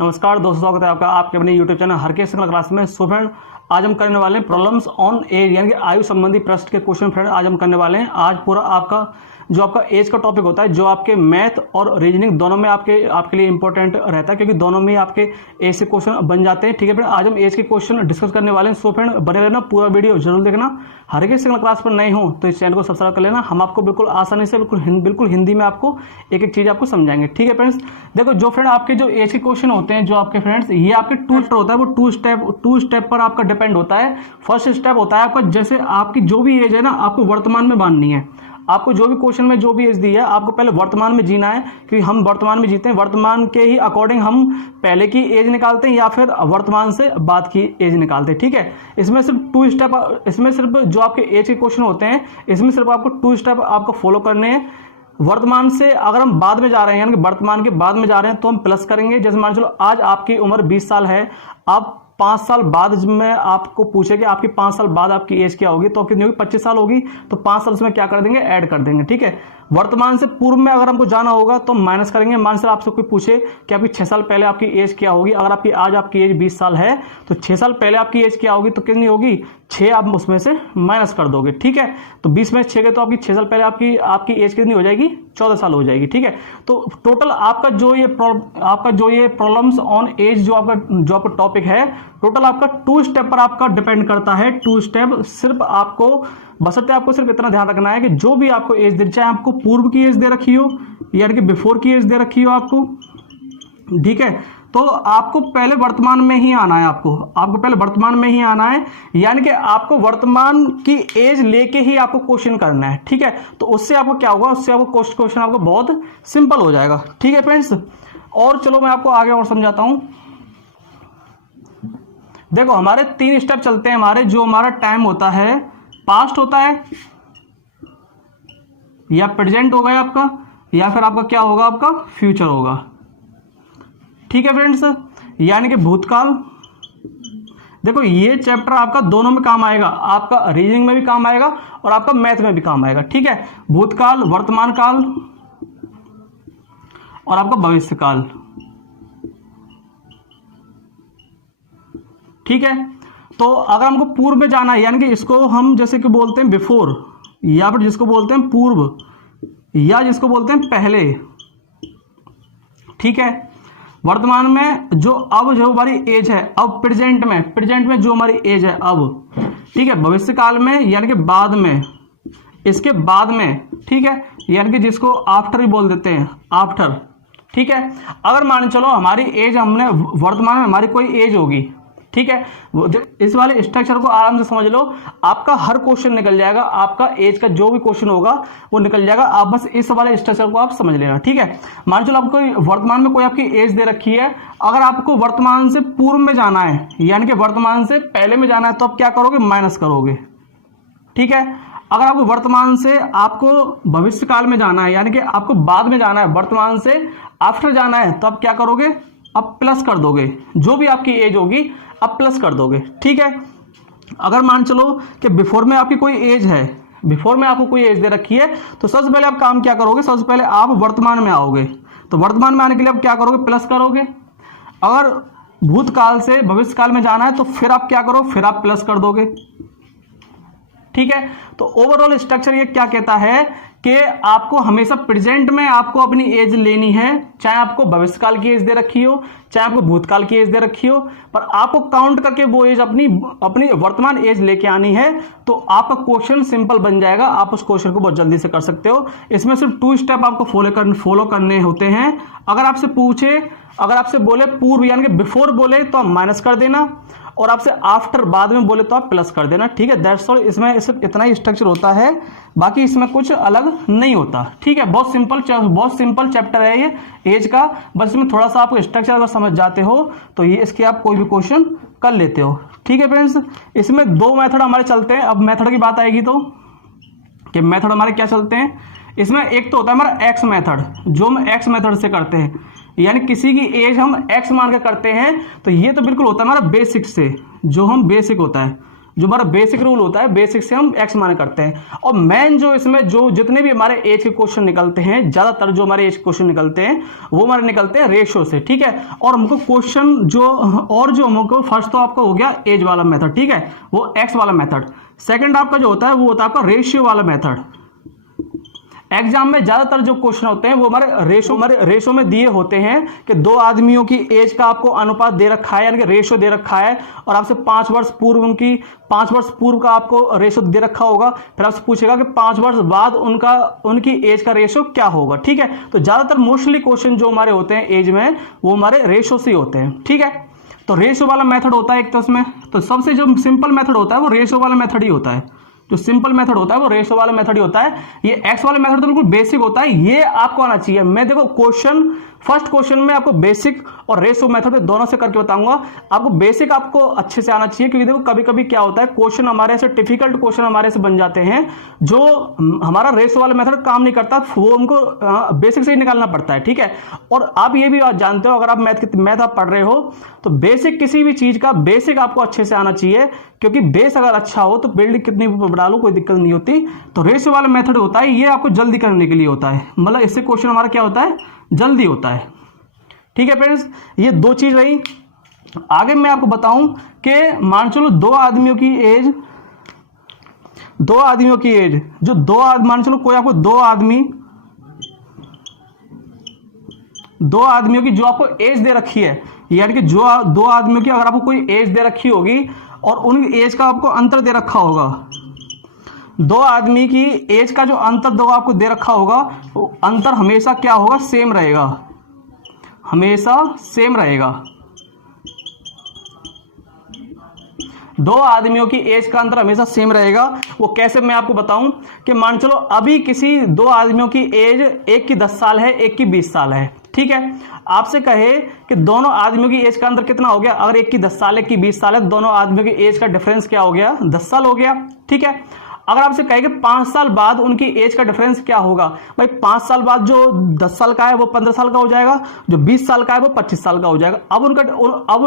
नमस्कार दोस्तों, स्वागत है आपका आपके अपने यूट्यूब चैनल हर के सिंगल क्लास में। सो फ्रेंड, आज हम करने वाले हैं प्रॉब्लम्स ऑन एज, यानी कि आयु संबंधी प्रश्न के क्वेश्चन फ्रेंड आज हम करने वाले हैं। आज पूरा आपका जो आपका एज का टॉपिक होता है, जो आपके मैथ और रीजनिंग दोनों में आपके लिए इंपॉर्टेंट रहता है, क्योंकि दोनों में आपके एज से क्वेश्चन बन जाते हैं। ठीक है फ्रेंड, आज हम एज के क्वेश्चन डिस्कस करने वाले हैं। सो फ्रेंड, बने रहना, पूरा वीडियो जरूर देखना। हर एक सिंगल क्लास पर नए हो तो इस चैनल को सब्सक्राइब कर लेना। हम आपको बिल्कुल आसानी से बिल्कुल हिंदी में आपको एक एक चीज आपको समझाएंगे। ठीक है फ्रेंड्स, देखो जो फ्रेंड आपके जो एज के क्वेश्चन होते हैं, जो आपके फ्रेंड्स ये आपके टू स्टेप होता है, वो टू स्टेप पर आपका डिपेंड होता है। फर्स्ट स्टेप होता है आपका, जैसे आपकी जो भी एज है ना, आपको वर्तमान में माननी है। आपको जो भी क्वेश्चन में जो भी एज दी है, आपको पहले वर्तमान में जीना है, क्योंकि हम वर्तमान में जीते हैं। वर्तमान के ही अकॉर्डिंग हम पहले की एज निकालते हैं या फिर वर्तमान से बाद की एज निकालते हैं। ठीक है, इसमें सिर्फ टू स्टेप, इसमें सिर्फ जो आपके एज के क्वेश्चन होते हैं, इसमें सिर्फ आपको टू स्टेप आपको फॉलो करने हैं। वर्तमान से अगर हम बाद में जा रहे हैं, यानी कि वर्तमान के बाद में जा रहे हैं, तो हम प्लस करेंगे। जैसे मान चलो आज आपकी उम्र 20 साल है, आप 5 साल बाद में आपको पूछे कि आपकी 5 साल बाद आपकी एज क्या होगी, तो कितनी होगी? 25 साल होगी। तो 5 साल उसमें क्या कर देंगे? ऐड कर देंगे। ठीक है, वर्तमान से पूर्व में अगर हमको जाना होगा तो माइनस करेंगे। मान से आपसे कोई पूछे कि आपकी 6 साल पहले आपकी एज क्या होगी, अगर आज आपकी एज 20 साल है तो 6 साल पहले आपकी एज क्या होगी, तो कितनी होगी? 6 आप उसमें से माइनस कर दोगे। ठीक है, तो 20 में 6 गए तो आपकी 6 साल पहले आपकी एज कितनी हो जाएगी? 14 साल हो जाएगी। ठीक है, तो टोटल आपका जो ये प्रॉब्लम्स ऑन एज जो आपका टॉपिक है, टोटल आपका टू स्टेप पर आपका डिपेंड करता है। टू स्टेप सिर्फ आपको बशर्ते आपको सिर्फ इतना ध्यान रखना है कि जो भी आपको एज दे, चाहे आपको पूर्व की एज दे रखी हो यानी कि बिफोर की एज दे रखी हो आपको, ठीक है, तो आपको पहले वर्तमान में ही आना है। आपको पहले वर्तमान में ही आना है, यानी कि आपको वर्तमान की एज लेके ही आपको क्वेश्चन करना है। ठीक है, तो उससे आपको क्या होगा? उससे आपको क्वेश्चन आपको बहुत सिंपल हो जाएगा। ठीक है फ्रेंड्स, और चलो मैं आपको आगे और समझाता हूं। देखो हमारे 3 स्टेप चलते हैं। जो हमारा टाइम होता है, पास्ट होता है या प्रेजेंट होगा आपका, या फिर आपका क्या होगा? आपका फ्यूचर होगा। ठीक है फ्रेंड्स, यानी कि भूतकाल। देखो ये चैप्टर आपका दोनों में काम आएगा, आपका रीजनिंग में भी काम आएगा और आपका मैथ में भी काम आएगा। ठीक है, भूतकाल, वर्तमान काल और आपका भविष्य काल। ठीक है, तो अगर हमको पूर्व में जाना है, यानी कि इसको हम जैसे कि बोलते हैं बिफोर, या फिर जिसको बोलते हैं पूर्व, या जिसको बोलते हैं पहले। ठीक है, वर्तमान में जो हमारी एज है, अब प्रेजेंट में जो हमारी एज है अब। ठीक है, भविष्य काल में यानी कि बाद में, इसके बाद में। ठीक है, यानी कि जिसको आफ्टर ही बोल देते हैं, आफ्टर। ठीक है, अगर मान चलो हमारी एज, हमने वर्तमान में हमारी कोई एज होगी। ठीक है, इस वाले स्ट्रक्चर को आराम से समझ लो, आपका हर क्वेश्चन निकल जाएगा। आपका एज का जो भी क्वेश्चन होगा वो निकल जाएगा। आप बस इस वाले स्ट्रक्चर को आप समझ लेना। ठीक है, मान चलो आपको वर्तमान में कोई आपकी एज दे रखी है, अगर आपको वर्तमान से पूर्व में जाना है, यानी कि वर्तमान से पहले में जाना है, तो आप क्या करोगे? माइनस करोगे। ठीक है, अगर आपको वर्तमान से आपको भविष्य काल में जाना है, यानी कि आपको बाद में जाना है, वर्तमान से आफ्टर जाना है, तो आप क्या करोगे? अब प्लस कर दोगे। जो भी आपकी एज होगी अब प्लस कर दोगे। ठीक है, अगर मान चलो कि बिफोर में आपकी कोई एज है, बिफोर में आपको कोई एज दे रखी है, तो सबसे पहले आप काम क्या करोगे? सबसे पहले आप वर्तमान में आओगे, तो वर्तमान में आने के लिए आप क्या करोगे? प्लस करोगे। अगर भूतकाल से भविष्य काल में जाना है तो फिर आप क्या करो? फिर आप प्लस कर दोगे। ठीक है, तो ओवरऑल स्ट्रक्चर ये क्या कहता है कि आपको हमेशा प्रेजेंट में आपको अपनी एज लेनी है, चाहे आपको भविष्यकाल की एज दे रखी हो, चाहे आपको भूतकाल की एज दे रखी हो, पर आपको काउंट करके वो एज अपनी वर्तमान एज लेके आनी है। तो आपका क्वेश्चन सिंपल बन जाएगा, आप उस क्वेश्चन को बहुत जल्दी से कर सकते हो। इसमें सिर्फ 2 स्टेप आपको फॉलो करने होते हैं। अगर आपसे बोले पूर्व यानी कि बिफोर बोले तो आप माइनस कर देना, और आपसे आफ्टर बाद में बोले तो आप प्लस कर देना। ठीक है, दैट्स ऑल। इसमें सिर्फ इतना ही स्ट्रक्चर होता है, बाकी इसमें कुछ अलग नहीं होता। ठीक है, बहुत सिंपल चैप्टर है ये एज का। बस इसमें थोड़ा सा आपको स्ट्रक्चर अगर समझ जाते हो तो ये इसके आप कोई भी क्वेश्चन कर लेते हो। ठीक है फ्रेंड्स, इसमें 2 मेथड हमारे चलते हैं। अब मेथड की बात आएगी तो कि मेथड हमारे क्या चलते हैं, इसमें एक तो होता है हमारा एक्स मेथड, जो हम एक्स मेथड से करते हैं, यानी किसी की एज हम एक्स मान के करते हैं। तो ये तो बिल्कुल होता है हमारा बेसिक से, जो हम बेसिक होता है, जो हमारा बेसिक रूल होता है, बेसिक से हम x मान करते हैं। और मेन जो इसमें जो जितने भी हमारे एज के क्वेश्चन निकलते हैं, ज्यादातर जो हमारे एज के क्वेश्चन निकलते हैं वो हमारे निकलते हैं रेशो से, ठीक है। और हमको क्वेश्चन जो हमको फर्स्ट तो आपका हो गया एज वाला मेथड, ठीक है, वो x वाला मेथड। सेकंड आपका जो होता है वो होता है आपका रेशियो वाला मेथड। एग्जाम में ज्यादातर जो क्वेश्चन होते हैं वो हमारे रेशो में दिए होते हैं कि दो आदमियों की एज का आपको अनुपात दे रखा है, यानी कि रेशो दे रखा है, और आपसे 5 वर्ष पूर्व का आपको रेशो दे रखा होगा। फिर आपसे पूछेगा कि 5 वर्ष बाद उनकी एज का रेशो क्या होगा, ठीक है। तो ज्यादातर मोस्टली क्वेश्चन जो हमारे होते हैं एज में वो हमारे रेशो से होते हैं, ठीक है। तो रेशो वाला मेथड होता है एक, तो उसमें तो सबसे जो सिंपल मेथड होता है वो रेशो वाला मेथड ही होता है। जो सिंपल मेथड होता है वो रेशो वाला मेथड ही होता है। ये एक्स वाला मेथड तो बिल्कुल बेसिक होता है, ये आपको आना चाहिए। मैं देखो फर्स्ट क्वेश्चन में आपको बेसिक और रेशो मेथड दोनों से करके बताऊंगा। आपको बेसिक आपको अच्छे से आना चाहिए, क्योंकि देखो कभी कभी क्या होता है क्वेश्चन हमारे से डिफिकल्ट क्वेश्चन हमारे से बन जाते हैं जो हमारा रेशो वाला मेथड काम नहीं करता, वो हमको बेसिक से ही निकालना पड़ता है, ठीक है। और आप ये भी जानते हो, अगर आप मैथ आप पढ़ रहे हो तो बेसिक किसी भी चीज का बेसिक आपको अच्छे से आना चाहिए, क्योंकि बेस अगर अच्छा हो तो बिल्डिंग कितनी बढ़ा लो कोई दिक्कत नहीं होती। तो रेशो वाला मेथड होता है, ये आपको जल्दी करने के लिए होता है, मतलब इससे क्वेश्चन हमारा क्या होता है, जल्दी होता है, ठीक है फ्रेंड्स। ये दो चीज रही। आगे मैं आपको बताऊं कि मान चलो दो आदमियों की एज जो मान चलो कोई आपको दो आदमियों की जो आपको एज दे रखी है, यानी कि जो दो आदमियों की अगर आपको कोई एज दे रखी होगी और उन एज का आपको अंतर दे रखा होगा, दो आदमी की एज का जो अंतर दो आपको दे रखा होगा, वो अंतर हमेशा क्या होगा, सेम रहेगा, हमेशा सेम रहेगा। दो आदमियों की एज का अंतर हमेशा सेम रहेगा। वो कैसे मैं आपको बताऊं कि मान चलो अभी किसी दो आदमियों की एज, एक की 10 साल है, एक की 20 साल है, ठीक है। आपसे कहे कि दोनों आदमियों की एज का अंतर कितना हो गया, अगर एक की 10 साल है, एक की 20 साल है, दोनों आदमियों की एज का डिफरेंस क्या हो गया, 10 साल हो गया, ठीक है। अगर आपसे कहे कि 5 साल बाद उनकी एज का डिफरेंस क्या होगा, भाई 5 साल बाद जो 10 साल का है वो 15 साल का हो जाएगा, जो 20 साल का है वो 25 साल का हो जाएगा। अब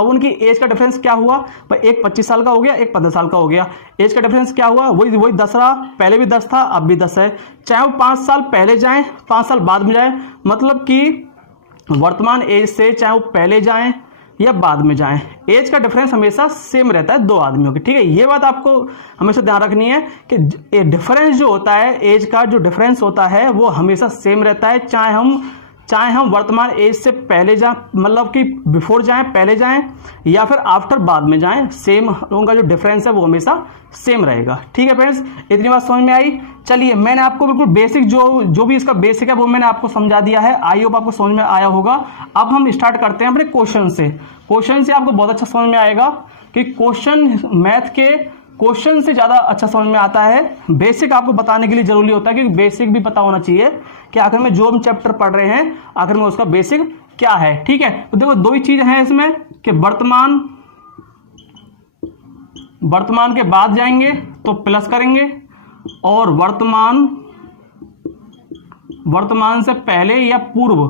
उनकी एज का डिफरेंस क्या हुआ, भाई एक 25 साल का हो गया, एक 15 साल का हो गया। एज का डिफरेंस क्या हुआ, वही 10 रहा, पहले भी 10 था, अब भी 10 है। चाहे वो 5 साल पहले जाए, 5 साल बाद में जाए, मतलब कि वर्तमान एज से चाहे वो पहले जाएं या बाद में जाएं, एज का डिफरेंस हमेशा सेम रहता है दो आदमियों के, ठीक है। ये बात आपको हमेशा ध्यान रखनी है कि डिफरेंस जो होता है, एज का जो डिफरेंस होता है वो हमेशा सेम रहता है, चाहे हम वर्तमान एज से पहले जाएं, मतलब कि बिफोर जाएं, पहले जाएं, या फिर आफ्टर बाद में जाएं, सेम उनका जो डिफरेंस है वो हमेशा सेम रहेगा, ठीक है फ्रेंड्स। इतनी बात समझ में आई। चलिए मैंने आपको बिल्कुल बेसिक जो भी इसका बेसिक है वो मैंने आपको समझा दिया है, आई होप आपको समझ में आया होगा। अब हम स्टार्ट करते हैं अपने क्वेश्चन से। क्वेश्चन से आपको बहुत अच्छा समझ में आएगा कि क्वेश्चन मैथ के क्वेश्चन से ज्यादा अच्छा समझ में आता है। बेसिक आपको बताने के लिए जरूरी होता है, क्योंकि बेसिक भी पता होना चाहिए कि आखिर में जो हम चैप्टर पढ़ रहे हैं आखिर में उसका बेसिक क्या है, ठीक है। तो देखो दो ही चीज हैं इसमें कि वर्तमान के बाद जाएंगे तो प्लस करेंगे, और वर्तमान से पहले या पूर्व,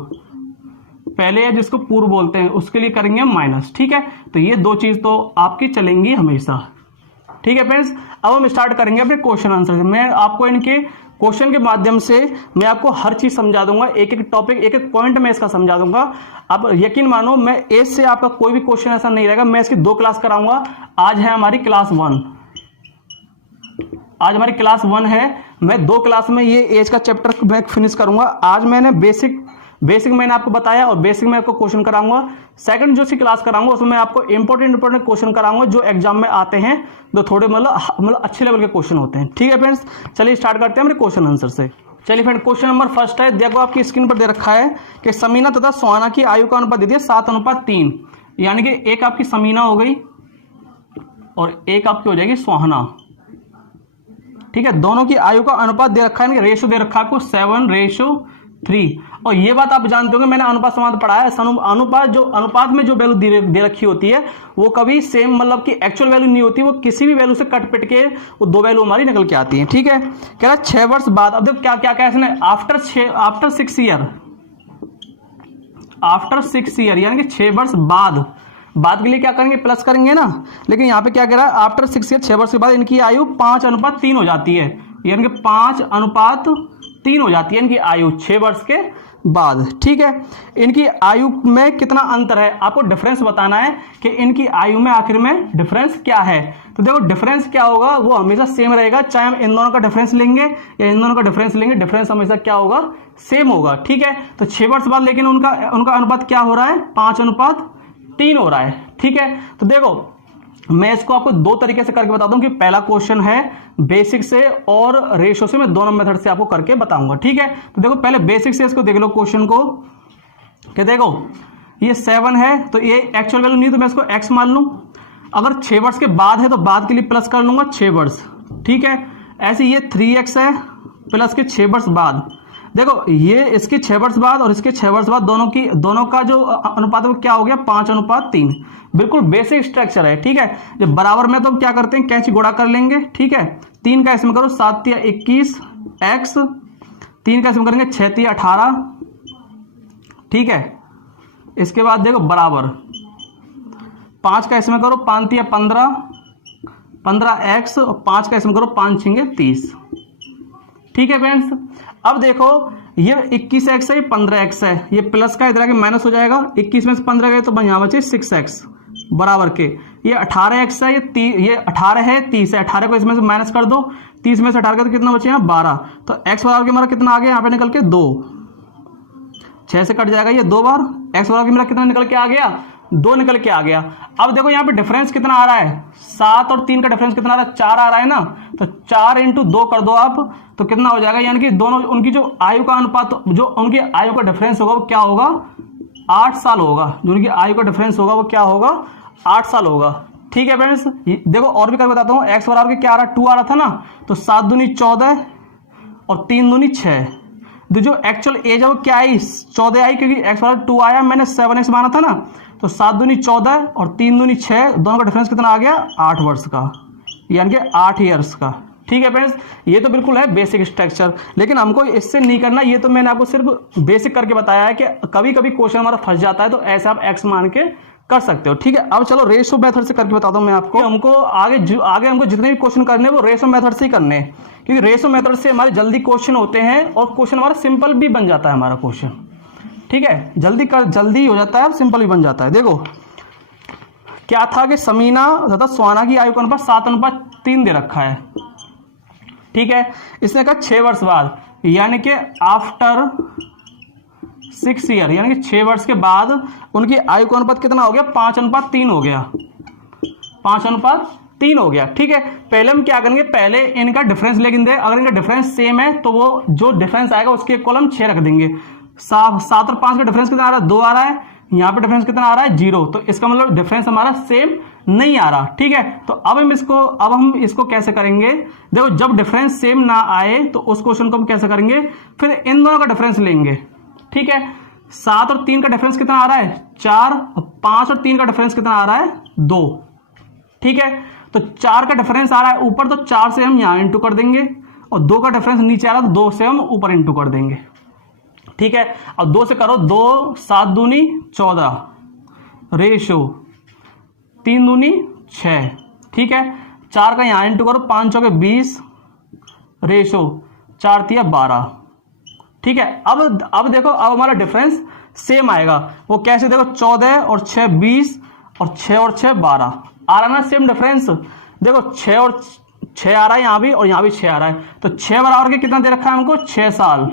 पहले या जिसको पूर्व बोलते हैं उसके लिए करेंगे माइनस, ठीक है। तो ये दो चीज तो आपकी चलेंगी हमेशा, ठीक है फ्रेंड्स। अब हम स्टार्ट करेंगे अपने क्वेश्चन आंसर से। मैं आपको इनके क्वेश्चन के माध्यम से मैं आपको हर चीज समझा दूंगा, एक एक टॉपिक, एक एक पॉइंट में इसका समझा दूंगा। आप यकीन मानो मैं एज से आपका कोई भी क्वेश्चन ऐसा नहीं रहेगा। मैं इसकी 2 क्लास कराऊंगा। आज है हमारी क्लास 1, आज हमारी क्लास 1 है। मैं 2 क्लास में ये एज का चैप्टर मैं फिनिश करूंगा। आज मैंने बेसिक मैंने आपको बताया और बेसिक में आपको क्वेश्चन कराऊंगा। सेकंड जो सी क्लास कराऊंगा उसमें मैं आपको इंपॉर्टेंट क्वेश्चन कराऊंगा जो एग्जाम में आते हैं, जो थोड़े मतलब अच्छे लेवल के क्वेश्चन होते हैं, ठीक है फ्रेंड्स। चलिए स्टार्ट करते हैं मेरे क्वेश्चन आंसर से। चलिए फ्रेंड क्वेश्चन नंबर फर्स्ट है, देखो आपकी स्क्रीन पर दे रखा है कि समीना तथा सोहाना की आयु का अनुपात दे दिया 7:3, यानी कि एक आपकी समीना हो गई और एक आपकी हो जाएगी सोहाना, ठीक है। दोनों की आयु का अनुपात दे रखा है, रेशो दे रखा है आपको 7:3। और ये बात आप जानते होंगे, मैंने अनुपात समांतर पढ़ा है। अनुपात में जो वैल्यू दे रखी होती है वो कभी सेम मतलब कि एक्चुअल वैल्यू नहीं होती, वो किसी भी वैल्यू से कट पिट के वो 2 वैल्यू हमारी निकल के आती है, ठीक है। कह रहा 6 वर्ष बाद, अब देखो क्या क्या क्या इसने आफ्टर 6 ईयर, यानी कि 6 वर्ष बाद बाद के लिए क्या करेंगे, प्लस करेंगे ना। लेकिन यहाँ पे क्या कह रहा है, आफ्टर 6 ईयर, 6 वर्ष के बाद इनकी आयु 5:3 हो जाती है, यानी कि 5:3 हो जाती है इनकी आयु 6 वर्ष के बाद। ठीक है, इनकी आयु में कितना अंतर है, आपको डिफरेंस बताना है कि इनकी आयु में आखिर में डिफरेंस क्या है। तो देखो डिफरेंस क्या होगा, वो हमेशा सेम रहेगा, चाहे हम इन दोनों का डिफरेंस लेंगे या इन दोनों का डिफरेंस लेंगे, डिफरेंस हमेशा क्या होगा, सेम होगा। ठीक है, तो 6 वर्ष बाद लेकिन उनका अनुपात क्या हो रहा है, 5:3 हो रहा है। ठीक है, तो देखो मैं इसको आपको दो तरीके से करके बताता हूं कि पहला क्वेश्चन है बेसिक से और रेशो से, मैं दोनों मेथड से आपको करके बताऊंगा। ठीक है, तो देखो पहले बेसिक से इसको देख लो क्वेश्चन को, कि देखो ये 7 है तो ये एक्चुअल वैल्यू नहीं, तो मैं इसको x मान लूं। अगर 6 वर्ष के बाद है तो बाद के लिए प्लस कर लूंगा 6 वर्ष। ठीक है, ऐसे ये 3x है प्लस के 6 वर्ष बाद। देखो ये इसके 6 वर्ष बाद और इसके 6 वर्ष बाद दोनों का जो अनुपात है वो क्या हो गया, 5:3। बिल्कुल बेसिक स्ट्रक्चर है। ठीक है, जब बराबर में तो क्या करते हैं, कैंची गुणा कर लेंगे। ठीक है, 3 का इसमें करो 7 या 21 x, 3 का इसमें करेंगे 6 या 18। ठीक है, इसके बाद देखो बराबर 5 का इसमें करो 5 या 15 x, और 5 का इसमें करो 5 6 30। ठीक है फ्रेंड्स, अब देखो ये 21x है, ये 15x है, ये प्लस का इधर आके माइनस हो जाएगा, 21 में से 15 गए तो यहाँ बचे 6x बराबर के। ये 18x है, ये 18 है, 30 है, 18 को इसमें से माइनस कर दो, 30 में से 18 का तो कितना बचे यहाँ 12। तो x बराबर के हमारा कितना आ गया यहाँ पे निकल के 2, 6 से कट जाएगा ये 2 बार, x बराबर के मेरा कितना निकल के आ गया, 2 निकल के आ गया। अब देखो यहाँ पे डिफरेंस कितना आ रहा है, 7 और 3 का डिफरेंस कितना आ रहा है, 4 आ रहा है ना, तो 4 × 2 कर दो आप, तो कितना हो जाएगा, यानी कि दोनों उनकी जो आयु का अनुपात, जो उनकी आयु का डिफरेंस होगा वो क्या होगा, 8 साल होगा। जो उनकी आयु का डिफरेंस होगा वो क्या होगा, 8 साल होगा। ठीक है फ्रेंड्स, देखो और भी कर बताता हूँ, x बराबर के क्या आ रहा है, 2 आ रहा था ना, तो 7 दूनी 14 और 3 दूनी 6। तो जो एक्चुअल एज है वो क्या आई, 14 आई, क्योंकि x बराबर 2 आया, मैंने 7x माना था ना, तो 7 दूनी 14 और 3 दूनी 6, दोनों का डिफरेंस कितना आ गया, 8 वर्ष का, यानी कि 8 ईयर्स का। ठीक है फ्रेंड्स, ये तो बिल्कुल है बेसिक स्ट्रक्चर, लेकिन हमको इससे नहीं करना, ये तो मैंने आपको सिर्फ बेसिक करके बताया है कि कभी कभी क्वेश्चन हमारा फंस जाता है, तो ऐसे आप x मान के कर सकते हो। ठीक है, अब चलो रेशो मेथड से करके बताता हूं मैं आपको। हमको आगे हमको जितने भी क्वेश्चन करने हैं वो रेशो मेथड से ही करने हैं, क्योंकि रेशो मेथड से हमारे जल्दी क्वेश्चन होते हैं और क्वेश्चन हमारा सिंपल भी बन जाता है हमारा क्वेश्चन। ठीक है, जल्दी हो जाता है और सिंपल भी बन जाता है। देखो क्या था कि समीना तथा सुहाना की आयु का अनुपात 7:3 दे रखा है। ठीक है, इसने कहा 6 वर्ष बाद, यानी कि आफ्टर 6 ईयर, यानी कि 6 वर्ष के बाद उनकी आयु का अनुपात कितना हो गया, 5:3 हो गया, 5:3 हो गया। ठीक है, पहले हम क्या करेंगे, पहले इनका डिफरेंस लेंगे। अगर इनका डिफरेंस सेम है तो वो जो डिफरेंस आएगा उसके कॉलम 6 रख देंगे। 7 और 5 का डिफरेंस कितना आ रहा है, 2 आ रहा है, यहाँ पे डिफरेंस कितना आ रहा है, 0, तो इसका मतलब डिफरेंस हमारा सेम नहीं आ रहा। ठीक है, तो अब हम इसको कैसे करेंगे, देखो जब डिफरेंस सेम ना आए तो उस क्वेश्चन को हम कैसे करेंगे, फिर इन दोनों का डिफरेंस लेंगे। ठीक है, 7 और 3 का डिफरेंस कितना आ रहा है, 4, और 5 और 3 का डिफरेंस कितना आ रहा है, 2। ठीक है, तो 4 का डिफरेंस आ रहा है ऊपर, तो 4 से हम यहां इंटू कर देंगे, और 2 का डिफरेंस नीचे आ रहा है तो 2 से हम ऊपर इंटू कर देंगे। ठीक है, अब 2 से करो, 2 7 दूनी 14, रेशो 3 दूनी 6। ठीक है, 4 का यहां इंटू करो, 5 चौके 20, रेशो 4 तिया 12। ठीक है, अब देखो अब हमारा डिफरेंस सेम आएगा, वो कैसे, देखो 14 और 6 20 और 6 और 6 12 आ रहा ना सेम डिफरेंस। देखो 6 और 6 आ रहा है यहाँ भी, और यहाँ भी 6 आ रहा है, तो 6 बराबर के कितना दे रखा है हमको, 6 साल,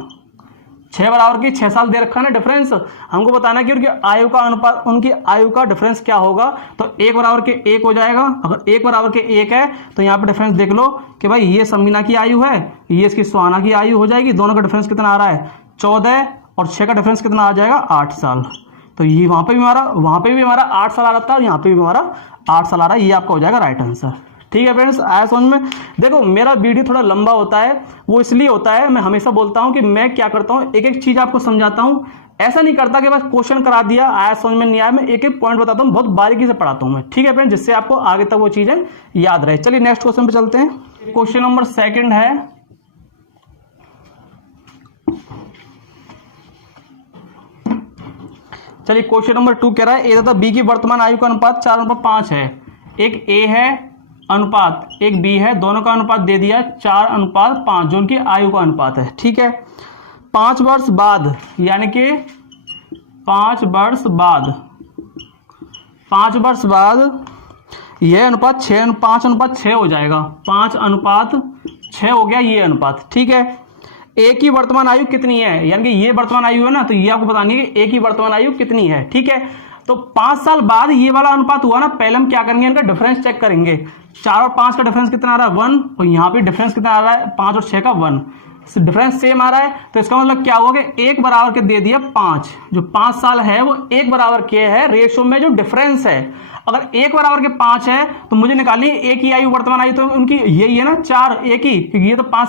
6 बराबर की 6 साल दे रखा है ना डिफरेंस। हमको बताना है कि उनकी आयु का अनुपात, उनकी आयु का डिफरेंस क्या होगा, तो 1 बराबर के 1 हो जाएगा। अगर 1 बराबर के 1 है तो यहाँ पे डिफरेंस देख लो कि भाई ये समीना की आयु है, ये इसकी सुहाना की आयु हो जाएगी। दोनों का डिफरेंस कितना आ रहा है, 14, और 6 का डिफरेंस कितना आ जाएगा, 8 साल। तो ये वहां पे भी हमारा 8 साल आ रहा था, और यहाँ पे भी हमारा 8 साल आ रहा है। ये आपका हो जाएगा राइट आंसर। ठीक है फ्रेंड्स, आया समझ में। देखो मेरा वीडियो थोड़ा लंबा होता है, वो इसलिए होता है, मैं हमेशा बोलता हूं कि मैं क्या करता हूं, एक एक चीज आपको समझाता हूं। ऐसा नहीं करता कि बस क्वेश्चन करा दिया, आया समझ में नहीं आया, मैं एक एक पॉइंट बताता हूं, बहुत बारीकी से पढ़ाता हूं मैं। ठीक है फ्रेंड्स, जिससे आपको आगे तक वो चीजें याद रहे। चलिए नेक्स्ट क्वेश्चन पे चलते हैं। क्वेश्चन नंबर 2 है, चलिए क्वेश्चन नंबर 2 कह रहा है ए तथा बी की वर्तमान आयु का अनुपात 4:5 है। एक ए है अनुपात, एक बी है, दोनों का अनुपात दे दिया 4:5 जो उनकी आयु का अनुपात है। ठीक है, 5 वर्ष बाद यानी कि 5 वर्ष बाद यह अनुपात 5:6 हो जाएगा। 5:6 हो गया ये अनुपात। ठीक है, ए की वर्तमान आयु कितनी है, यानी कि ये वर्तमान आयु है ना, तो ये आपको बतानी है कि ए की वर्तमान आयु कितनी है। ठीक है, तो 5 साल बाद ये वाला अनुपात हुआ ना, पहले हम क्या करेंगे, इनका डिफरेंस चेक करेंगे। 4 और 5 का डिफरेंस कितना आ रहा है 1, और यहाँ पे डिफरेंस कितना आ रहा है 5 और 6 का 1, डिफरेंस सेम आ रहा है। तो इसका मतलब क्या हुआ कि 1 बराबर के दे दिया 5, जो 5 साल है वो 1 बराबर के है रेशो में जो डिफरेंस है। अगर 1 बराबर के 5 है तो मुझे निकालनी है एक ही आयु, वर्तमान आयु तो उनकी यही है ना 4, एक ही, क्योंकि ये तो 5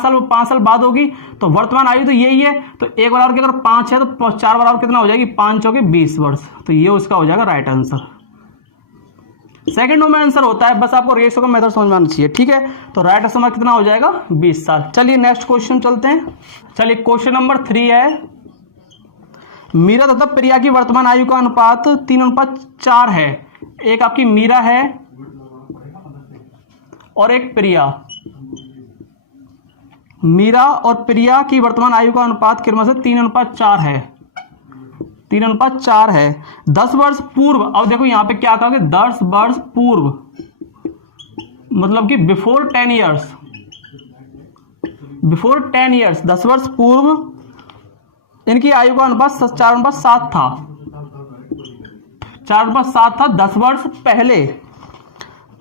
साल बाद होगी, तो वर्तमान आयु तो यही है। तो 1 बराबर के अगर 5 है तो 4 बराबर कितना हो जाएगी 5 चौके 20 वर्ष, तो ये उसका हो जाएगा राइट आंसर। सेकंड में आंसर होता है, बस आपको रेशो का मेथड समझ में आना चाहिए। ठीक है, तो राइट आंसर कितना हो जाएगा 20 साल। चलिए नेक्स्ट क्वेश्चन चलते हैं। चलिए क्वेश्चन नंबर 3 है, मीरा तथा प्रिया की वर्तमान आयु का अनुपात 3:4 है। एक आपकी मीरा है और एक प्रिया। मीरा और प्रिया की वर्तमान आयु का अनुपात क्रम से 3:4 है। 3:4 है। 10 वर्ष पूर्व, अब देखो यहां पे क्या कहा कि 10 वर्ष पूर्व, मतलब कि बिफोर 10 ईयर्स, 10 वर्ष पूर्व इनकी आयु का अनुपात 4:7 था। 4:7 था 10 वर्ष पहले।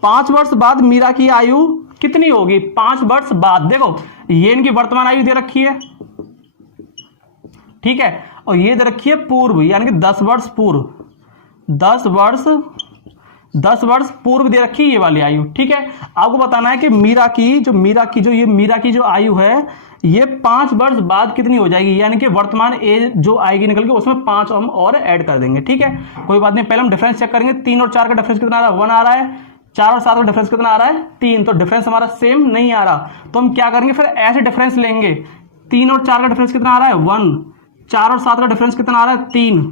5 वर्ष बाद मीरा की आयु कितनी होगी 5 वर्ष बाद। देखो ये इनकी वर्तमान आयु दे रखी है, ठीक है, और ये दे रखी है पूर्व, यानी कि 10 वर्ष पूर्व, 10 वर्ष पूर्व दे रखी है ये वाली आयु। ठीक है, आपको बताना है कि मीरा की जो आयु है ये 5 वर्ष बाद कितनी हो जाएगी, यानी कि वर्तमान एज जो आएगी निकल के उसमें 5 हम और ऐड कर देंगे। ठीक है, कोई बात नहीं, पहले हम डिफरेंस चेक करेंगे। 3 और 4 का डिफरेंस कितना आ रहा है 1 आ रहा है, 4 और 7 का डिफरेंस कितना आ रहा है 3, तो डिफरेंस हमारा सेम नहीं आ रहा। तो हम क्या करेंगे फिर ऐसे डिफरेंस लेंगे। 3 और 4 का डिफरेंस कितना आ रहा है 1, 4 और 7 का डिफरेंस कितना आ रहा है 3।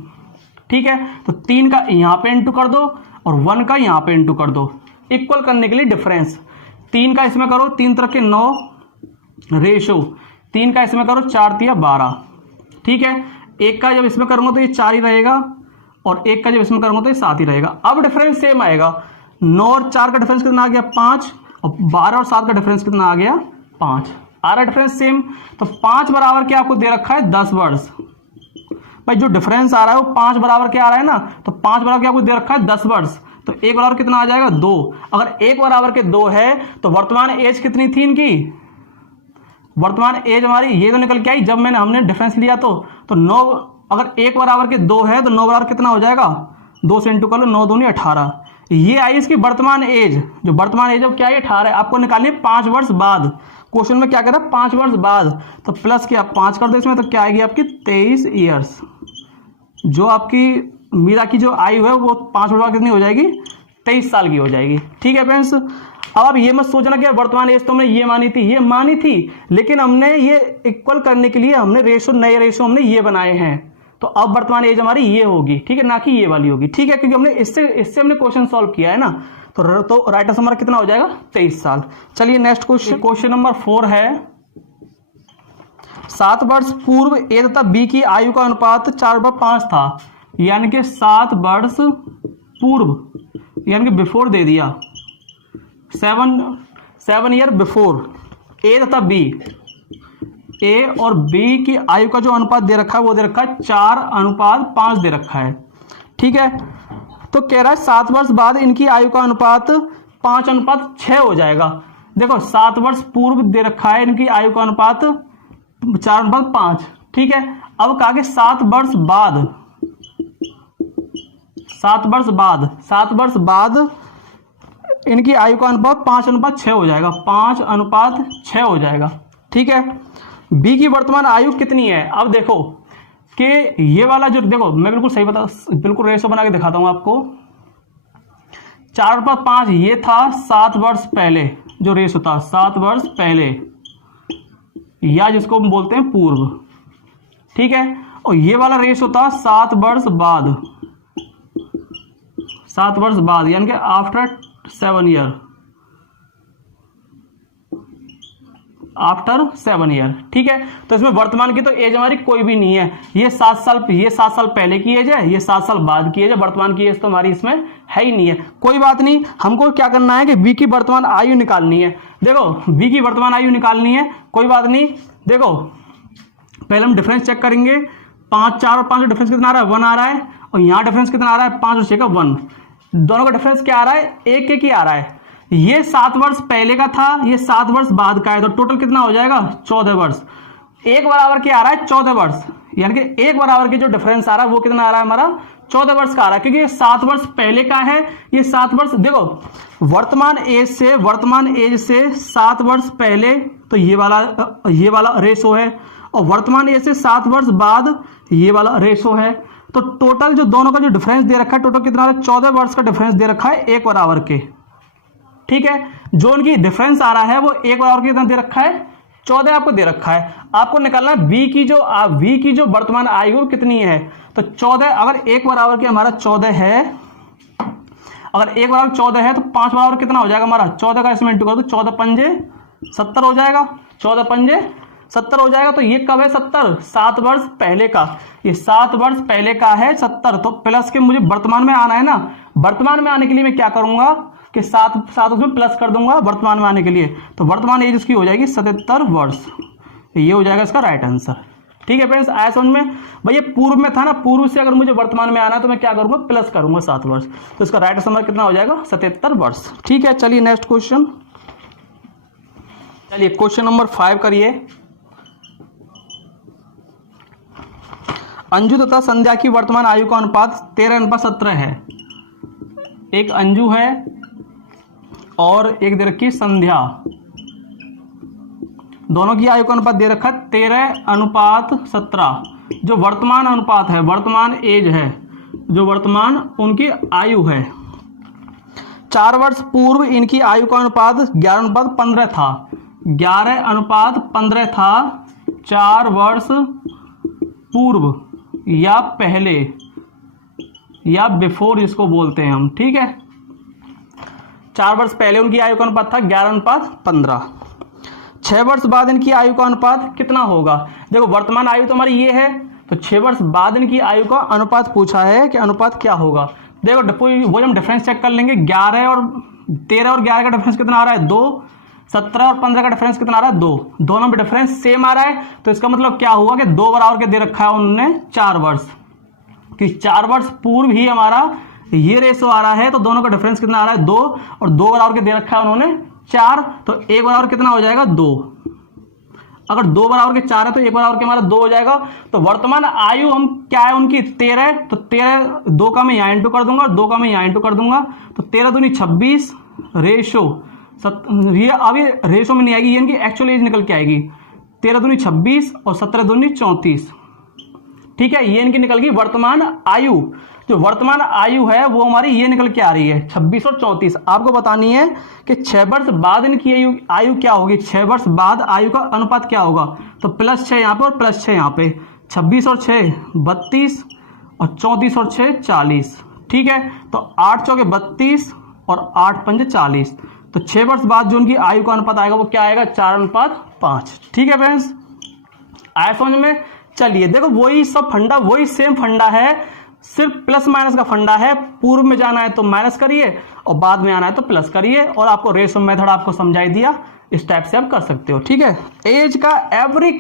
ठीक है, तो 3 का यहां पे इंटू कर दो और 1 का यहां पे इंटू कर दो, इक्वल करने के लिए डिफरेंस। 3 का इसमें करो, 3 तरह के 9 रेशो, 3 का इसमें करो 4 तिया 12। ठीक है, 1 का जब इसमें करूंगा तो ये 4 ही रहेगा, और 1 का जब इसमें करूंगा तो ये 7 ही रहेगा। अब डिफरेंस सेम आएगा। 9 और 4 का डिफरेंस कितना आ गया 5, और 12 और 7 का डिफरेंस कितना आ गया 5, आ रहा डिफरेंस सेम। तो 5 बराबर क्या आपको दे रखा है 10 वर्ष। भाई जो डिफरेंस आ रहा है वो 5 बराबर क्या आ रहा है ना, तो 5 बराबर क्या आपको दे रखा है 10 वर्ष, तो 1 बराबर कितना आ जाएगा 2। अगर 1 बराबर के 2 है तो वर्तमान एज कितनी थी इनकी, वर्तमान एज हमारी ये तो निकल के आई जब हमने डिफरेंस लिया तो 9, अगर 1 बराबर के 2 है तो 9 बराबर कितना हो जाएगा 2 से इंटू कर लो, 9 दूनी 18। ये आई इसकी वर्तमान एज, जो वर्तमान एज अब क्या है 18 है। आपको निकालनी है 5 वर्ष बाद। क्वेश्चन में क्या कह रहा है 5 वर्ष बाद, तो प्लस क्या 5 कर दो इसमें, तो क्या आएगी आपकी 23 ईयर्स। जो आपकी मीरा की जो आयु है वो 5 वर्ष बाद कितनी हो जाएगी 23 साल की हो जाएगी। ठीक है फ्रेंड्स, अब आप ये मत सोचना कि वर्तमान एज तो हमने ये मानी थी, लेकिन हमने ये इक्वल करने के लिए हमने नए रेशो हमने ये बनाए हैं, तो अब वर्तमान एज हमारी ये होगी। ठीक है, ना कि ये वाली होगी। ठीक है, क्योंकि हमने इससे हमने क्वेश्चन सॉल्व किया है ना, तो राइट आंसर हमारा कितना हो जाएगा 23 साल। चलिए नेक्स्ट क्वेश्चन नंबर 4 है, 7 वर्ष पूर्व ए तथा बी की आयु का अनुपात 4/5 था, यानी कि 7 वर्ष पूर्व, यानी कि बिफोर दे दिया, 7 ईयर बिफोर ए तथा बी, ए और बी की आयु का जो अनुपात दे रखा है वो दे रखा है 4:5 दे रखा है। ठीक है, तो कह रहा है 7 वर्ष बाद इनकी आयु का अनुपात 5:6 हो जाएगा। देखो 7 वर्ष पूर्व दे रखा है इनकी आयु का अनुपात 4:5। ठीक है, अब कहा कि 7 वर्ष बाद इनकी आयु का अनुपात 5:6 हो जाएगा, 5:6 हो जाएगा। ठीक है, बी की वर्तमान आयु कितनी है। अब देखो कि ये वाला जो, देखो मैं बिल्कुल रेशो बना के दिखाता हूं आपको। 4/5 ये था 7 वर्ष पहले जो रेशो था, 7 वर्ष पहले, या जिसको हम बोलते हैं पूर्व। ठीक है, और ये वाला रेशो था 7 वर्ष बाद, 7 वर्ष बाद, यानी कि आफ्टर 7 ईयर, आफ्टर 7 ईयर। ठीक है, तो इसमें वर्तमान की तो एज हमारी कोई भी नहीं है, ये 7 साल पहले की एज है, ये 7 साल बाद की एज है, वर्तमान की एज तो हमारी इसमें है ही नहीं है। कोई बात नहीं, हमको क्या करना है कि बी की वर्तमान आयु निकालनी है। देखो बी की वर्तमान आयु निकालनी है, कोई बात नहीं। देखो पहले हम डिफरेंस चेक करेंगे, 5 4 और 5 का डिफरेंस कितना आ रहा है, 1 आ रहा है, और यहाँ डिफरेंस कितना आ रहा है, 5 और 6 का 1, दोनों का डिफरेंस क्या आ रहा है, 1 1 ही आ रहा है। ये 7 वर्ष पहले का था, ये 7 वर्ष बाद का है, तो टोटल कितना हो जाएगा, 14 वर्ष। एक बराबर क्या आ रहा है, 14 वर्ष, यानी कि एक बराबर के जो डिफरेंस आ रहा है वो कितना आ रहा है हमारा, 14 वर्ष का आ रहा है, क्योंकि ये 7 वर्ष पहले का है, ये 7 वर्ष। देखो वर्तमान एज से 7 वर्ष पहले तो ये वाला रेशो है, और वर्तमान एज से 7 वर्ष बाद ये वाला रेशो है। तो टोटल जो दोनों का जो डिफरेंस दे रखा है, टोटल कितना है, 14 वर्ष का डिफरेंस दे रखा है एक बराबर के। ठीक है, जो उनकी डिफरेंस आ रहा है वो एक बराबर के कितना दे रखा है, 14 आपको दे रखा है। आपको निकालना है बी की जो वर्तमान आयु कितनी है, तो 14, अगर एक बराबर के हमारा 14 है, अगर एक बराबर 14 है तो 5 बराबर कितना हो जाएगा हमारा, 14 का इसमें इंटू कर दो, 14 पंजे 70 हो जाएगा, 14 पंजे 70 हो जाएगा। तो ये कब है, 70, 7 वर्ष पहले का, ये 7 वर्ष पहले का है 70। तो प्लस के मुझे वर्तमान में आना है ना, वर्तमान में आने के लिए मैं क्या करूंगा कि 7 उसमें प्लस कर दूंगा वर्तमान में आने के लिए, तो वर्तमान एज उसकी हो जाएगी 77 वर्ष। ये हो जाएगा इसका राइट आंसर। ठीक है फ्रेंड्स, आया समझ में। भैया पूर्व में था ना, पूर्व से अगर मुझे वर्तमान में आना है तो मैं क्या करूंगा, प्लस करूंगा 7 वर्ष, तो इसका राइट आंसर कितना हो जाएगा, 77 वर्ष। ठीक है, चलिए नेक्स्ट क्वेश्चन, चलिए क्वेश्चन नंबर 5 करिए। अंजू तथा संध्या की वर्तमान आयु का अनुपात 13:17 है। एक अंजू है और एक दे रखी संध्या, दोनों की आयु का अनुपात दे रखा है 13:17। जो वर्तमान अनुपात है, वर्तमान एज है, जो वर्तमान उनकी आयु है, 4 वर्ष पूर्व इनकी आयु का अनुपात 11:15 था, 11:15 था 4 वर्ष पूर्व या पहले या बिफोर इसको बोलते हैं हम। ठीक है, 4 वर्ष पहले उनकी आयु का अनुपात था 11:15। 6 वर्ष बाद इनकी आयु का अनुपात कितना होगा। देखो वर्तमान आयु तो हमारी ये है, तो 6 वर्ष बाद इनकी आयु का अनुपात पूछा है कि अनुपात क्या होगा। देखो वो हम डिफरेंस चेक कर लेंगे, 13 और 11 का डिफरेंस कितना आ रहा है, 2, 17 और 15 का डिफरेंस कितना आ रहा है, 2, दोनों में डिफरेंस सेम आ रहा है। तो इसका मतलब क्या हुआ कि 2 बराबर के दे रखा है उन्होंने 4 वर्ष, कि 4 वर्ष पूर्व ही हमारा ये रेशो आ रहा है, तो दोनों का डिफरेंस कितना आ रहा है, 2, और 2 बराबर के दे रखा है उन्होंने 4, तो 1 बराबर कितना हो जाएगा, 2। अगर 2 बराबर के 4 है तो 1 बराबर के हमारा 2 हो जाएगा। तो वर्तमान आयु हम क्या है उनकी 13, तो 13 2 का मैं यहाँ इंटू कर दूंगा और 2 का मैं यहाँ इंटू कर दूंगा, तो 13 दूनी 26 रेशो, ये अभी रेशो में नहीं आएगी, ये इनकी एक्चुअल एज निकल के आएगी, 13 दूनी 26 और 17 दूनी 34। ठीक है, ये इनकी निकल गई वर्तमान आयु। जो वर्तमान आयु है वो हमारी ये निकल के आ रही है 26 और 34। आपको बतानी है कि 6 वर्ष बाद इनकी आयु क्या होगी, 6 वर्ष बाद आयु का अनुपात क्या होगा। तो +6 यहाँ पे और +6 यहाँ पे, 26 और 6 32 और 34 और 6 40। ठीक है, तो 8 चौके 32 और 8 पंजे 40। तो 6 वर्ष बाद जो उनकी आयु का अनुपात आएगा वो क्या आएगा, 4:5। ठीक है फ्रेंड्स, आया समझ में। चलिए देखो वही सब फंडा, वही सेम फंडा है, सिर्फ प्लस माइनस का फंडा है। पूर्व में जाना है तो माइनस करिए और बाद में आना है तो प्लस करिए, और आपको रेशो मेथड आपको समझाई दिया, इस टाइप से आप कर सकते हो। ठीक है, एज का एवरी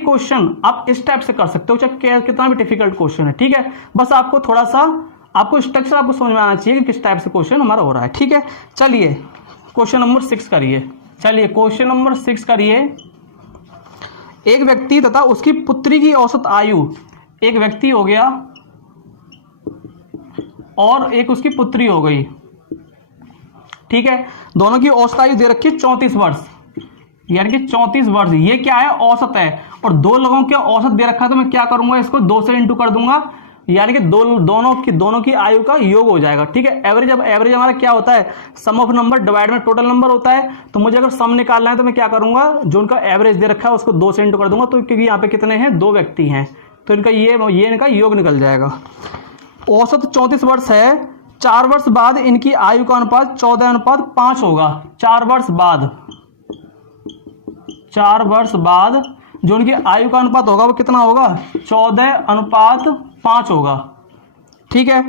क्वेश्चन आप इस टाइप से कर सकते हो, चाहे कितना भी डिफिकल्ट क्वेश्चन है। ठीक है, बस आपको थोड़ा सा आपको स्ट्रक्चर आपको समझ में आना चाहिए कि किस टाइप से क्वेश्चन हमारा हो रहा है। ठीक है, चलिए क्वेश्चन नंबर 6 करिए। चलिए क्वेश्चन नंबर 6 करिए। एक व्यक्ति तथा उसकी पुत्री की औसत आयु, एक व्यक्ति हो गया और एक उसकी पुत्री हो गई। ठीक है, दोनों की औसत आयु दे रखी है 34 वर्ष, यानी कि 34 वर्ष। ये क्या है, औसत है, और 2 लोगों के औसत दे रखा है, तो मैं क्या करूंगा, इसको 2 से इंटू कर दूंगा, यानी कि दोनों की आयु का योग हो जाएगा। ठीक है, एवरेज हमारा क्या होता है, सम ऑफ नंबर डिवाइड में टोटल नंबर होता है। तो मुझे अगर सम निकालना है तो मैं क्या करूंगा, जो उनका एवरेज दे रखा है उसको 2 से इंटू कर दूंगा, तो क्योंकि यहाँ पे कितने हैं, 2 व्यक्ति हैं, तो इनका ये इनका योग निकल जाएगा। औसत 34 वर्ष है, 4 वर्ष बाद इनकी आयु का अनुपात 14:5 होगा। 4 वर्ष बाद, 4 वर्ष बाद जो उनकी आयु का अनुपात होगा वो कितना होगा? 14:5 होगा। ठीक है।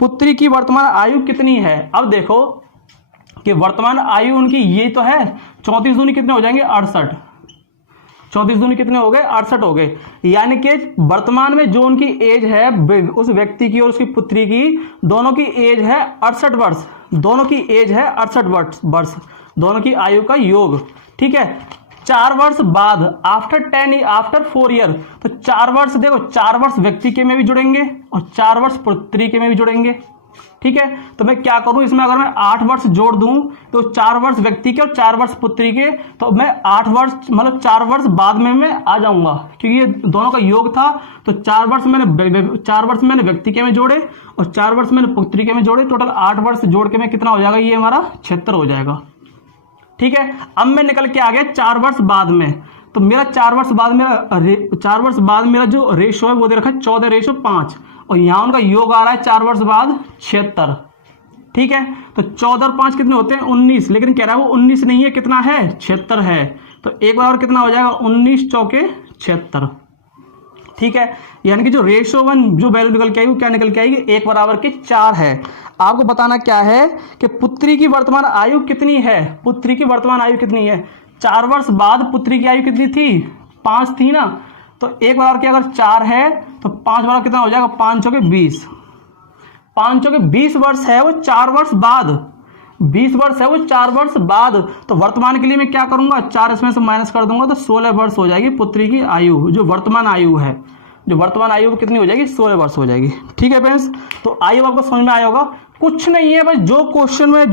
पुत्री की वर्तमान आयु कितनी है? अब देखो कि वर्तमान आयु उनकी ये तो है, 34 दूनी कितने हो जाएंगे? 68। 34 दूनी कितने हो गए? 68 हो गए। यानी कि वर्तमान में जो उनकी एज है उस व्यक्ति की और उसकी पुत्री की, दोनों की एज है 68 वर्ष। दोनों की एज है 68 वर्ष, दोनों की आयु का योग। ठीक है। 4 वर्ष बाद, आफ्टर 4 ईयर, तो 4 वर्ष देखो, 4 वर्ष व्यक्ति के में भी जुड़ेंगे और 4 वर्ष पुत्री के में भी जुड़ेंगे। ठीक है। तो मैं क्या करूं इसमें, अगर मैं 8 वर्ष जोड़ दूं तो 4 वर्ष व्यक्ति के और 4 वर्ष पुत्री के, तो मैं 8 वर्ष मतलब 4 वर्ष बाद में मैं आ जाऊंगा, क्योंकि ये दोनों का योग था। तो 4 वर्ष मैंने व्यक्ति के में जोड़े और 4 वर्ष मैंने पुत्री के में जोड़े, टोटल 8 वर्ष जोड़ के में कितना हो जाएगा? ये हमारा 76 हो जाएगा। ठीक है। अब मैं निकल के आ गया 4 वर्ष बाद में, तो मेरा 4 वर्ष बाद मेरा जो रेशो है वो दे रखा है 14:5 और यहां उनका योग आ रहा है 4 वर्ष बाद 76। ठीक है। तो 14 और 5 कितने होते हैं? 19, लेकिन कह रहा है वो 19 नहीं है, कितना है? 76 है। तो एक बार और कितना हो जाएगा? 19 चौके 76। ठीक है। यानी कि जो रेशो 1 जो वैल्यू निकल के आएगी वो क्या निकल के आएगी? 1:4 है। आपको बताना क्या है कि पुत्री की वर्तमान आयु कितनी है? पुत्री की वर्तमान आयु कितनी है? 4 वर्ष बाद पुत्री की आयु कितनी थी? 5 थी ना। तो 1 अगर 4 है तो 5 कितना हो जाएगा? 5 चौके 20। 5 चौके 20 वर्ष है वो 4 वर्ष बाद, 20 वर्ष है वो 4 वर्ष बाद। तो वर्तमान के लिए मैं क्या करूंगा? 4 इसमें से माइनस कर दूंगा तो 16 वर्ष हो जाएगी पुत्री की आयु। जो वर्तमान आयु है, जो वर्तमान आयु कितनी हो जाएगी? 16 वर्ष हो जाएगी। ठीक है फ्रेंड्स। तो आयु आपको समझ में आया होगा। कुछ नहीं है, बस जो क्वेश्चन में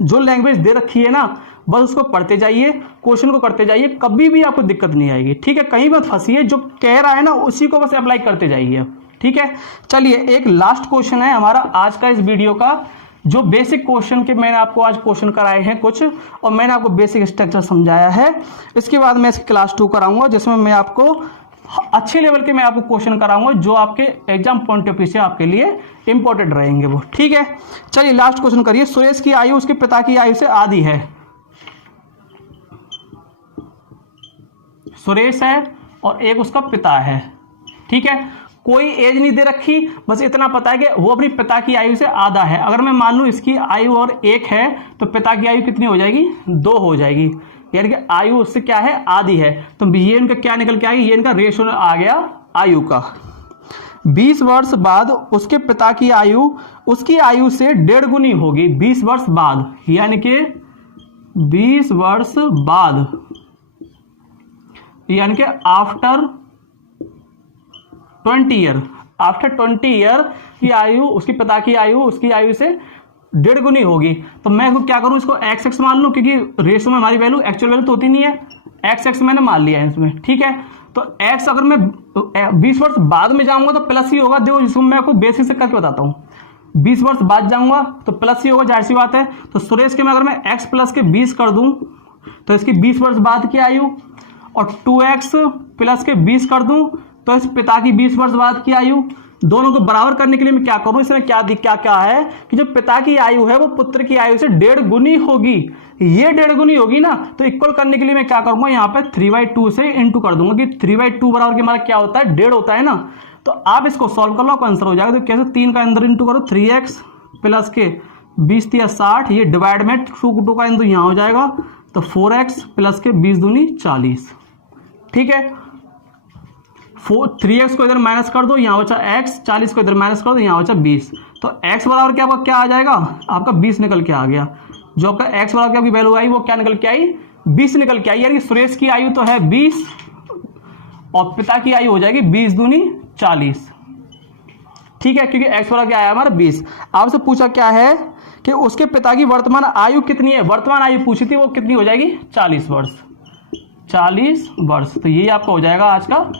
जो लैंग्वेज दे रखी है ना, बस उसको पढ़ते जाइए, क्वेश्चन को करते जाइए, कभी भी आपको दिक्कत नहीं आएगी। ठीक है। कहीं मत फंसिए, जो कह रहा है ना उसी को बस अप्लाई करते जाइए। ठीक है। चलिए एक लास्ट क्वेश्चन है हमारा आज का इस वीडियो का, जो बेसिक क्वेश्चन के मैंने आपको आज क्वेश्चन कराए हैं कुछ, और मैंने आपको बेसिक स्ट्रक्चर समझाया है। इसके बाद मैं इसकी क्लास 2 कराऊंगा, जिसमें मैं आपको अच्छे लेवल के मैं आपको क्वेश्चन कराऊंगा जो आपके एग्जाम पॉइंट ऑफ व्यू से आपके लिए इंपॉर्टेंट रहेंगे वो। ठीक है। चलिए लास्ट क्वेश्चन करिए। सुरेश की आयु उसके पिता की आयु से आधी है। सुरेश है और एक उसका पिता है। ठीक है। कोई एज नहीं दे रखी, बस इतना पता है कि वो अपनी पिता की आयु से आधा है। अगर मैं मान लूं इसकी आयु और 1 है तो पिता की आयु कितनी हो जाएगी? 2 हो जाएगी। यानी कि आयु उससे क्या है? आधी है। तो ये इनका क्या निकल के आएगी? ये इनका रेशो आ गया आयु का। 20 वर्ष बाद उसके पिता की आयु उसकी आयु से 1.5 गुनी होगी 20 वर्ष बाद। यानी कि 20 वर्ष बाद, यानी कि आफ्टर 20 ईयर, आफ्टर 20 ईयर की आयु उसकी पिता की आयु उसकी आयु से 1.5 गुनी होगी। तो मैं क्या करूं? इसको एक्स एक्स मान लूं, क्योंकि रेशो में हमारी वैल्यू एक्चुअल वैल्यू तो होती नहीं है। एक्स एक्स मैंने मान लिया है इसमें। ठीक है। तो एक्स अगर मैं 20 वर्ष बाद में जाऊंगा तो प्लस ही होगा। देखो जिसको मैं आपको बेसिक से करके बताता हूं, 20 वर्ष बाद जाऊंगा तो प्लस ही होगा, जाहिर सी बात है। तो सुरेश के में अगर मैं x प्लस के 20 कर दूं तो इसकी 20 वर्ष बाद की आयु, और 2x प्लस के 20 कर दूं तो इस पिता की 20 वर्ष बाद की आयु। दोनों को बराबर करने के लिए मैं क्या करूं? इसमें क्या है कि जो पिता की आयु है वो पुत्र की आयु से 1.5 गुनी होगी। ये 1.5 गुनी होगी ना, तो इक्वल करने के लिए मैं क्या करूंगा? यहाँ पे 3/2 से इंटू कर दूंगा, कि 3/2 बराबर के हमारा क्या होता है? 1.5 होता है ना। तो आप इसको सॉल्व कर लो, आंसर हो जाएगा। तो कैसे? 3 का अंदर इंटू करो, 3x प्लस के 20 या 60, ये डिवाइड में 2 का इंटू यहाँ हो जाएगा, तो 4x प्लस के 20 दूनी 40। ठीक है। 3x को इधर माइनस कर दो, यहाँ बचा x, 40 को इधर माइनस कर दो, यहाँ बचा 20। तो x बराबर क्या आपका क्या आ जाएगा? आपका 20 निकल के आ गया। जो आपका x बराबर की आपकी वैल्यू आई वो क्या निकल के आई? 20 निकल के आई। यानी सुरेश की आयु तो है 20 और पिता की आयु हो जाएगी 20 दूनी 40। ठीक है। क्योंकि x बराबर क्या आया हमारा? 20। आपसे पूछा क्या है कि उसके पिता की वर्तमान आयु कितनी है? वर्तमान आयु पूछी थी, वो कितनी हो जाएगी? 40 वर्ष। 40 वर्ष। तो यही आपका हो जाएगा आज का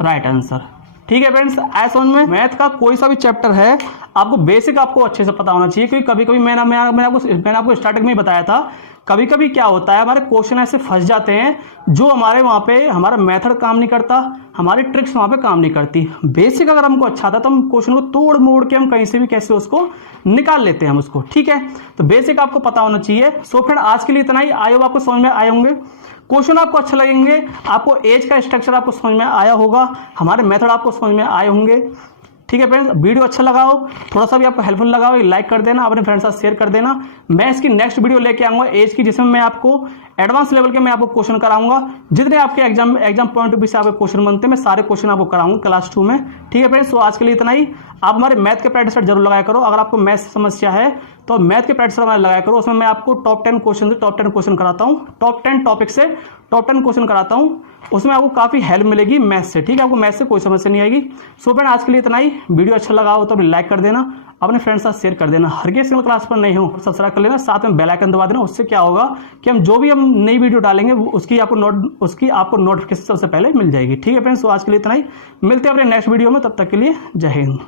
राइट आंसर। ठीक है फ्रेंड्स, ऐसा में मैथ का कोई सा भी चैप्टर है आपको बेसिक आपको अच्छे से पता होना चाहिए, क्योंकि कभी कभी मैंने आपको स्टार्टिंग में ही बताया था, कभी कभी क्या होता है हमारे क्वेश्चन ऐसे फंस जाते हैं जो हमारे वहाँ पे हमारा मेथड काम नहीं करता, हमारी ट्रिक्स वहाँ पे काम नहीं करती। बेसिक अगर हमको अच्छा था तो हम क्वेश्चन को तोड़ मोड़ के हम कहीं से भी कैसे उसको निकाल लेते हैं हम उसको, ठीक है। तो बेसिक आपको पता होना चाहिए। सो फ्रेंड आज के लिए इतना ही। आई होप आपको समझ में आए होंगे, क्वेश्चन आपको अच्छा लगेंगे, आपको एज का स्ट्रक्चर आपको समझ में आया होगा, हमारे मेथड आपको समझ में आए होंगे, ठीक है फ्रेंड्स। वीडियो अच्छा लगा हो, थोड़ा सा भी आपको हेल्पफुल लगा हो, लाइक कर देना, अपने फ्रेंड्स के साथ शेयर कर देना। मैं इसकी नेक्स्ट वीडियो लेके आऊंगा एज की, जिसमें मैं आपको एडवांस लेवल के मैं आपको क्वेश्चन कराऊंगा, जितने आपके एग्जाम पॉइंट ऑफ व्यू से आपके क्वेश्चन बनते हैं मैं सारे क्वेश्चन आपको कराऊंगा क्लास 2 में, ठीक है फ्रेंड्स। तो आज के लिए इतना ही। आप हमारे मैथ के प्रैक्टिस सेट जरूर लगाया करो, अगर आपको मैथ समस्या है तो मैथ के प्रैक्टिस हमारे लगाया करो, उसमें मैं आपको टॉप 10 क्वेश्चन से टॉप 10 क्वेश्चन कराता हूँ, टॉप 10 टॉपिक से टॉप 10 क्वेश्चन कराता हूँ, उसमें आपको काफी हेल्प मिलेगी मैथ से, ठीक है। आपको मैथ से कोई समस्या नहीं आएगी। सो फ्रेंड आज के लिए इतना ही। वीडियो अच्छा लगा हो तो लाइक कर देना, अपने फ्रेंड्स के साथ शेयर कर देना। हर के सिंगल क्लास पर नहीं हो सब्सक्राइब कर लेना, साथ में बेल आइकन दबा देना। उससे क्या होगा कि हम जो भी हम नई वीडियो डालेंगे उसकी आपको नोटिफिकेशन सबसे पहले मिल जाएगी, ठीक है फ्रेंड्स। तो आज के लिए इतना ही, मिलते हैं अपने नेक्स्ट वीडियो में, तब तक के लिए जय हिंद।